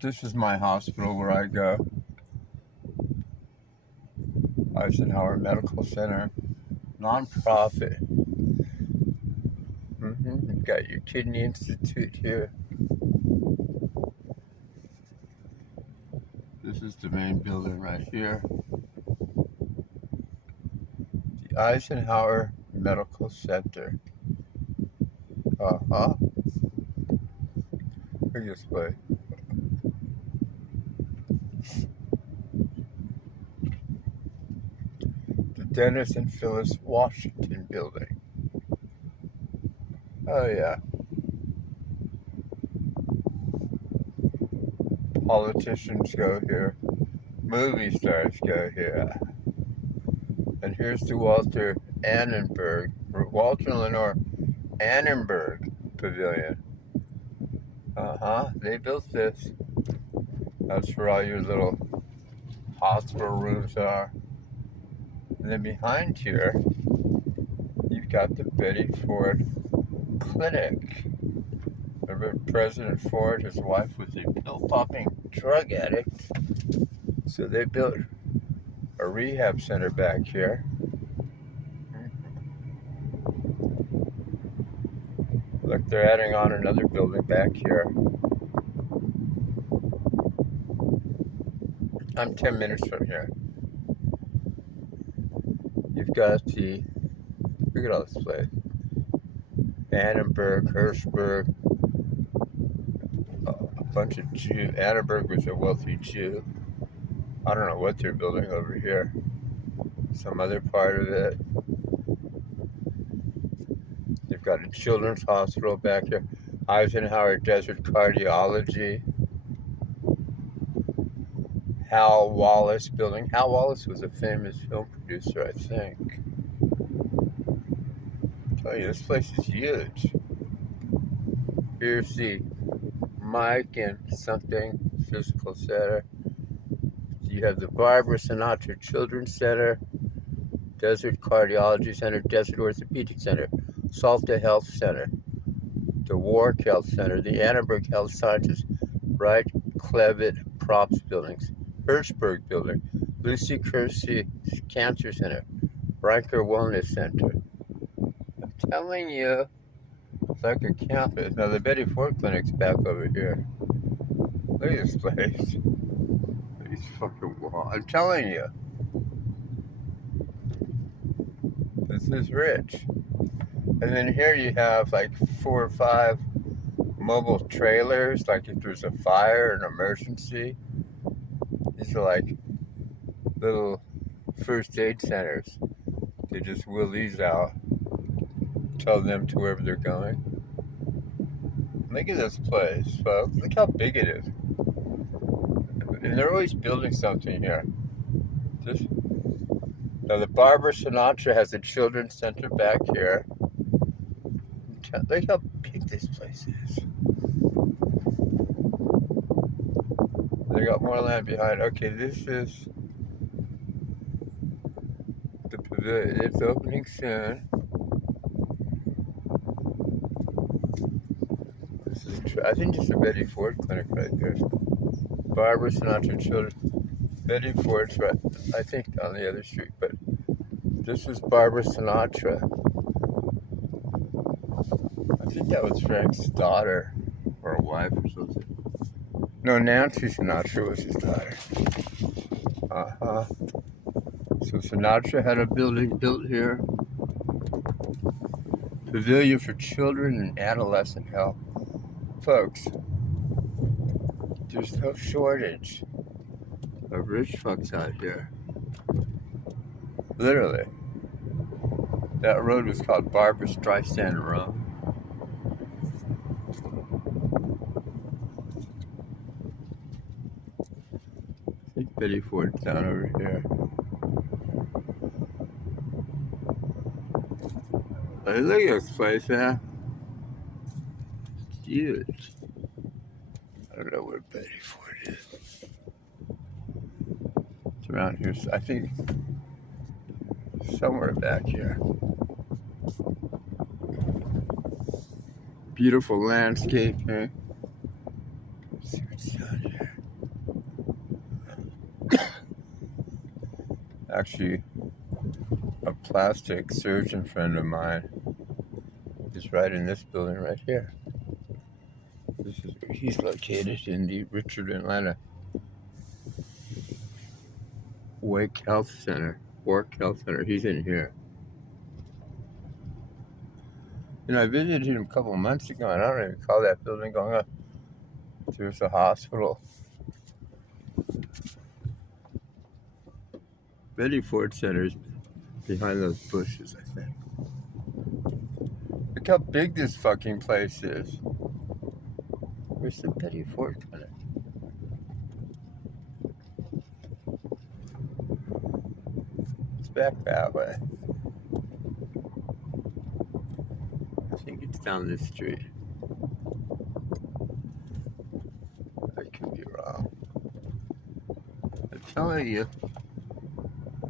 This is my hospital where I go. Eisenhower Medical Center, non-profit. You've got your Kidney Institute here. This is the main building right here. The Eisenhower Medical Center. Look at this place. The Dennis and Phyllis Washington building. Oh yeah. Politicians go here. Movie stars go here. And here's the Walter Lenore Annenberg Pavilion. They built this. That's where all your little hospital rooms are. And then behind here, you've got the Betty Ford Clinic. Remember President Ford, his wife was a pill-popping drug addict. So they built a rehab center back here. Look, they're adding on another building back here. I'm 10 minutes from here. You've got look at all this place. Annenberg, Hirschberg, a bunch of Jews. Annenberg was a wealthy Jew. I don't know what they're building over here. Some other part of it. You've got a children's hospital back here. Eisenhower Desert Cardiology. Hal Wallace building. Hal Wallace was a famous film producer, I think. I tell you, this place is huge. Here's the Mike and something physical center. You have the Barbara Sinatra Children's Center, Desert Cardiology Center, Desert Orthopedic Center, Salta Health Center, the Wark Health Center, the Annenberg Health Sciences, Wright Clevitt Props Buildings, Hirschberg Building, Lucy Kersey Cancer Center, Brinker Wellness Center. I'm telling you, it's like a campus. Now the Betty Ford Clinic's back over here. Look at this place. These fucking walls. I'm telling you. This is rich. And then here you have like 4 or 5 mobile trailers, like if there's a fire, an emergency. These are like little first aid centers. They just wheel these out, tell them to wherever they're going. Look at this place, folks. Look how big it is. And they're always building something here. Now the Barbara Sinatra has a children's center back here. Look how big this place is. They got more land behind. Okay, this is the pavilion. It's opening soon. I think this is a Betty Ford clinic right there. Barbara Sinatra Children. Betty Ford's right, I think, on the other street, but this is Barbara Sinatra. I think that was Frank's daughter or wife or something. No, Nancy Sinatra was his daughter. So Sinatra had a building built here. Pavilion for children and adolescent health. Folks, there's no shortage of rich folks out here. Literally. That road was called Barbara Streisand Road. I think Betty Ford's down over here. Hey, look at this place, man. It's huge. I don't know where Betty Ford is. It's around here, I think somewhere back here. Beautiful landscape here. see what's down here. Actually, a plastic surgeon friend of mine is right in this building right here. This is where he's located, in the Richard Atlanta Wake Health Center, Work Health Center. He's in here. And I visited him a couple of months ago, and I don't even call that building going up. There's a hospital. Betty Ford Center's behind those bushes, I think. Look how big this fucking place is. Where's the Betty Ford Center? It's back that way. I think it's down this street. I could be wrong. I'm telling you.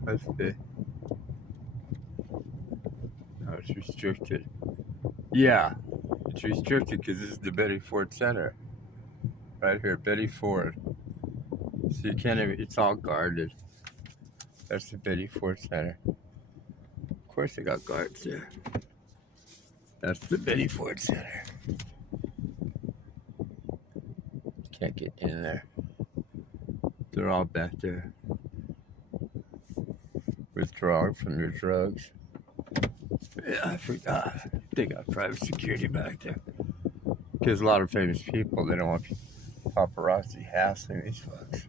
Let's see. No, it's restricted. Yeah, it's restricted because this is the Betty Ford Center. Right here, Betty Ford. So you can't even, it's all guarded. That's the Betty Ford Center. Of course they got guards there. That's the Betty Ford Center. Can't get in there. They're all back there. Withdrawing from their drugs. Yeah, I forgot. They got private security back there. Because a lot of famous people, they don't want paparazzi hassling these folks.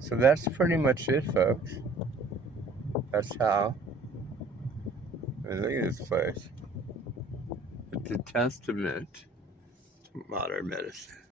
So that's pretty much it, folks. That's how. I mean, look at this place. It's a testament to modern medicine.